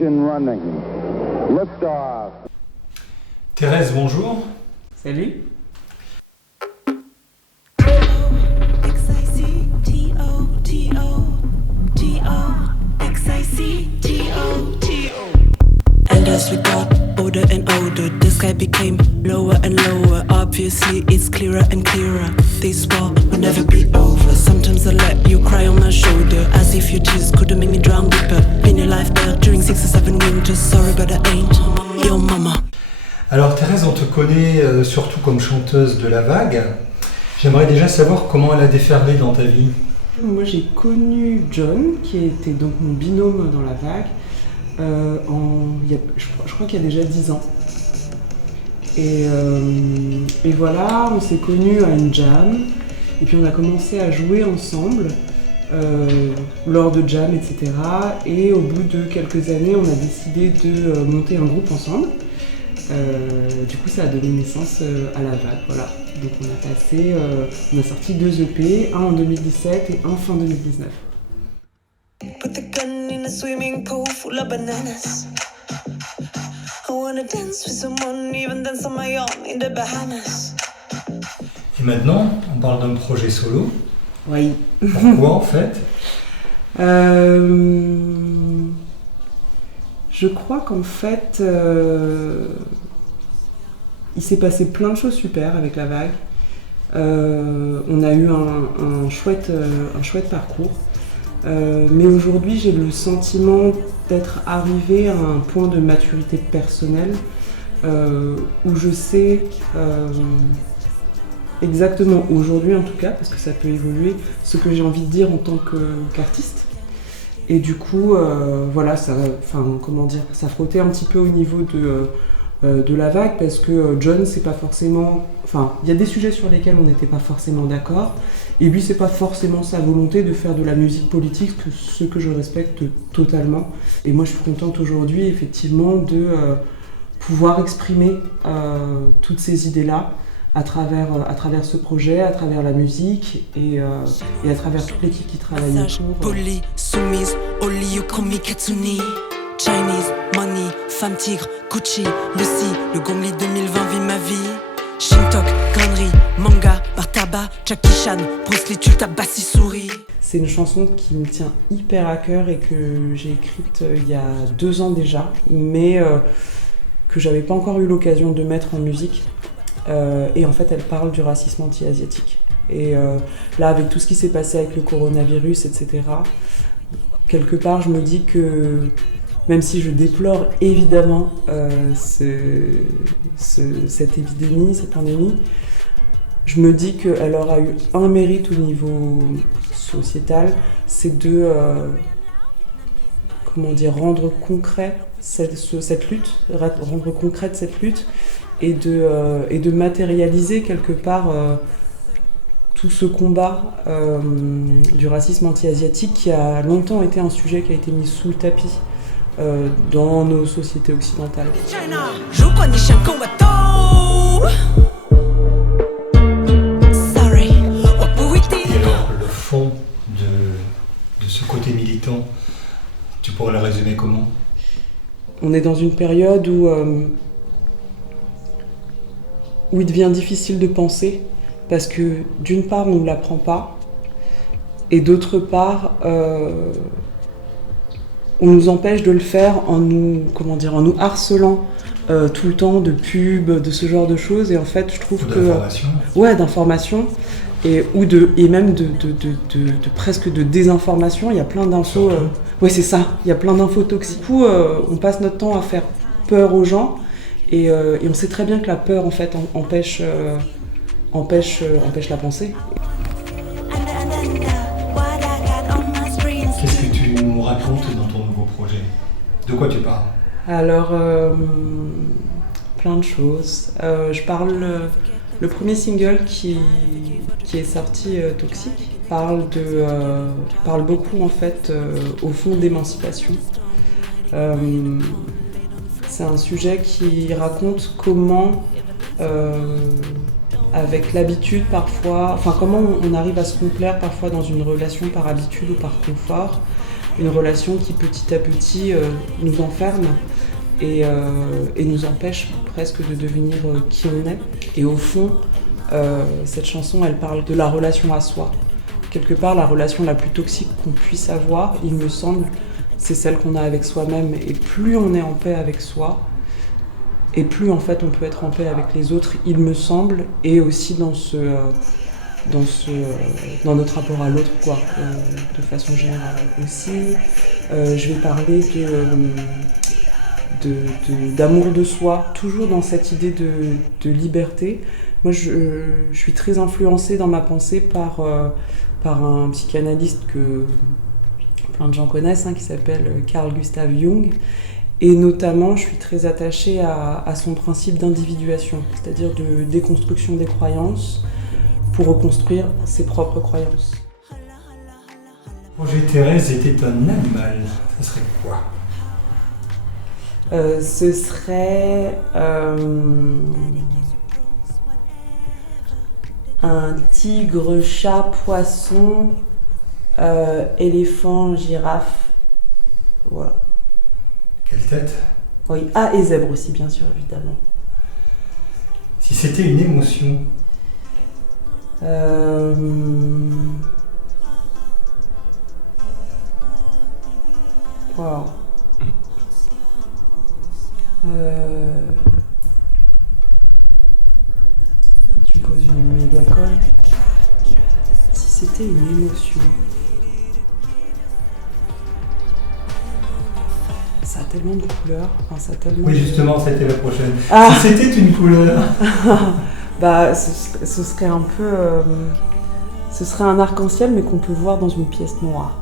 Engine running. Liftoff. Thérèse, bonjour. Salut. And as we got older and older, the sky became lower and lower. Obviously, it's clearer and clearer. This war will never be over. Sometimes I let you cry on my shoulder, as if your tears could make me drown deeper. Been your life there during 6 or 7 winters. Sorry, but I ain't your mama. Alors Thérèse, on te connaît surtout comme chanteuse de la vague. J'aimerais déjà savoir comment elle a déferlé dans ta vie. Moi j'ai connu John, qui était donc mon binôme dans la vague, je crois qu'il y a déjà 10 ans. Et voilà, on s'est connus à une jam, et puis on a commencé à jouer ensemble lors de jam, etc. Et au bout de quelques années, on a décidé de monter un groupe ensemble. Du coup, ça a donné naissance à la vague, voilà. Donc on a sorti 2 EP, un en 2017 et un fin 2019. Put the gun in a swimming pool full of bananas. I wanna dance with someone, even dance on my own in the Bahamas. Et maintenant, on parle d'un projet solo. Oui. Pourquoi en fait? Je crois qu'en fait, il s'est passé plein de choses super avec la vague. On a eu un chouette parcours. Mais aujourd'hui, j'ai le sentiment d'être arrivée à un point de maturité personnelle où je sais exactement aujourd'hui en tout cas, parce que ça peut évoluer, ce que j'ai envie de dire en tant qu'artiste. Et du coup, voilà, ça frottait un petit peu au niveau de la vague, parce que John, c'est pas forcément... Enfin, il y a des sujets sur lesquels on n'était pas forcément d'accord, et lui, c'est pas forcément sa volonté de faire de la musique politique, ce que je respecte totalement. Et moi, je suis contente aujourd'hui, effectivement, de pouvoir exprimer toutes ces idées-là à travers ce projet, à travers la musique et à travers toute l'équipe qui travaille autour. Poli, soumise, Oli, Yokomi, Katsuni. Chinese, money, femme tigre, Gucci, Lucy, le Gongli 2020 vit ma vie. Shintok, connerie, manga, Bartaba, Jackie Chan, Bruce Lee, tu tabassi souris. C'est une chanson qui me tient hyper à cœur et que j'ai écrite il y a 2 ans déjà, mais que j'avais pas encore eu l'occasion de mettre en musique. Et en fait, elle parle du racisme anti-asiatique. Et là, avec tout ce qui s'est passé avec le coronavirus, etc., quelque part, je me dis que même si je déplore évidemment cette épidémie, cette pandémie, je me dis qu'elle aura eu un mérite au niveau sociétal, c'est de rendre concret cette lutte, rendre concrète cette lutte et de matérialiser quelque part tout ce combat du racisme anti-asiatique qui a longtemps été un sujet qui a été mis sous le tapis dans nos sociétés occidentales. Et alors, le fond de ce côté militant, tu pourrais le résumer comment? On est dans une période où il devient difficile de penser, parce que d'une part, on ne l'apprend pas, et d'autre part, on nous empêche de le faire en nous harcelant tout le temps de pubs, de ce genre de choses. Et en fait, je trouve d'information et même de presque de désinformation. Il y a plein d'infos. Ouais, c'est ça. Il y a plein d'infos toxiques. Du coup, on passe notre temps à faire peur aux gens, et on sait très bien que la peur, en fait, empêche la pensée. Qu'est-ce que tu nous racontes dans ton nouveau projet? De quoi tu parles? Alors, plein de choses. Je parle... Le premier single qui est sorti, Toxique, parle beaucoup, en fait, au fond, d'émancipation. C'est un sujet qui raconte comment... avec l'habitude parfois, comment on arrive à se complaire parfois dans une relation par habitude ou par confort, une relation qui petit à petit nous enferme et nous empêche presque de devenir qui on est. Et au fond, cette chanson, elle parle de la relation à soi. Quelque part, la relation la plus toxique qu'on puisse avoir, il me semble, c'est celle qu'on a avec soi-même. Et plus on est en paix avec soi, et plus en fait on peut être en paix avec les autres, il me semble, et aussi dans notre rapport à l'autre, quoi, de façon générale aussi. Je vais parler d'amour de soi, toujours dans cette idée de liberté. Moi, je suis très influencée dans ma pensée par un psychanalyste que plein de gens connaissent, qui s'appelle Carl Gustav Jung. Et notamment, je suis très attachée à son principe d'individuation, c'est-à-dire de déconstruction des croyances pour reconstruire ses propres croyances. Roger Thérèse était un animal, ça serait quoi? Ce serait un tigre, chat, poisson, éléphant, girafe, voilà. Quelle tête? Oui, ah, et zèbre aussi, bien sûr, évidemment. Si c'était une émotion? Wow. Tu me poses une méga colle. Si c'était une émotion. Ça a tellement de couleurs. Enfin, ça a tellement Oui, justement, c'était la prochaine. Ah. Si c'était une couleur? Bah, ce serait un peu. Ce serait un arc-en-ciel, mais qu'on peut voir dans une pièce noire.